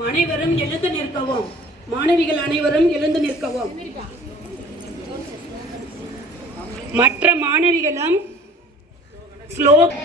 அனைவரும் எழுந்து நிற்கவும். மாணவிகள் அனைவரும் எழுந்து நிற்கவும். மற்ற மாணவிகளும் ஸ்லோக்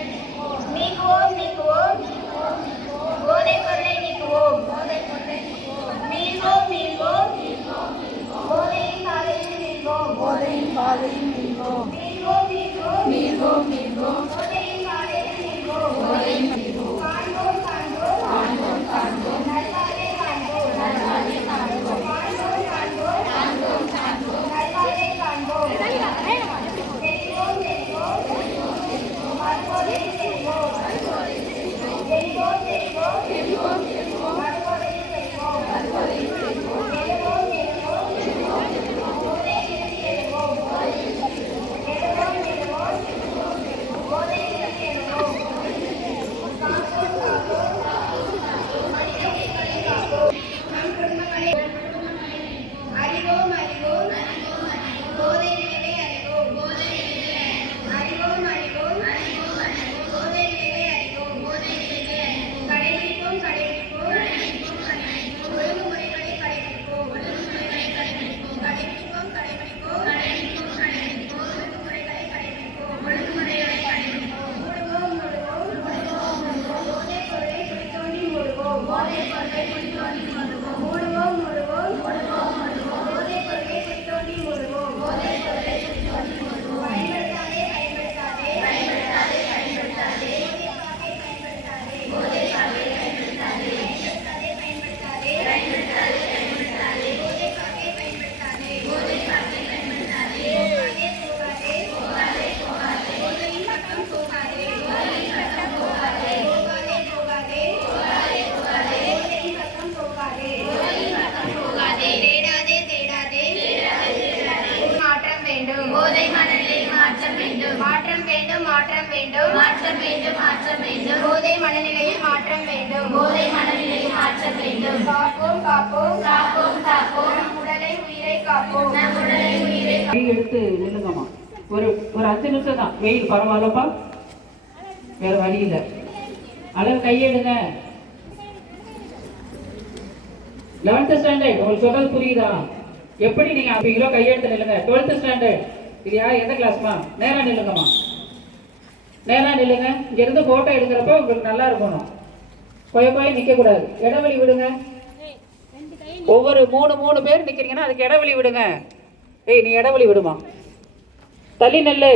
போதை மனநிலையில் மாற்றம் வேண்டும். காப்போம் காப்போம் காப்போம் காப்போம் நம் உடலை உயிரை காப்போம். எடுத்து நில்லுங்கம்மா. ஒரு 5 நிமிஷம் தான். வெயில் பரவாயில்லப்பா, வேற வழி இல்லை. அளவு கையெடுங்க. 11th ஸ்டாண்டர்ட் உங்களுக்கு சொல்றது புரியுதா? எப்படி நீங்க 5 கிலோ கையெடுத்து நில்லுங்க. 12th ஸ்டாண்டர்ட் இல்லையா? எந்த கிளாஸ்மா? நேரா நில்லுங்கம்மா, நேரா நில்லுங்க. இங்க இருந்து போட்டோ எடுக்கிறப்ப உங்களுக்கு நல்லா இருக்கணும். போய் நிக்க கூடாது. இடைவெளி விடுங்க. ஒவ்வொரு 3 பேர் நிக்கிறீங்கன்னா அதுக்கு இடைவெளி விடுங்க. ஏய், நீ இடைவெளி விடுமா, தள்ளி நெல்லு.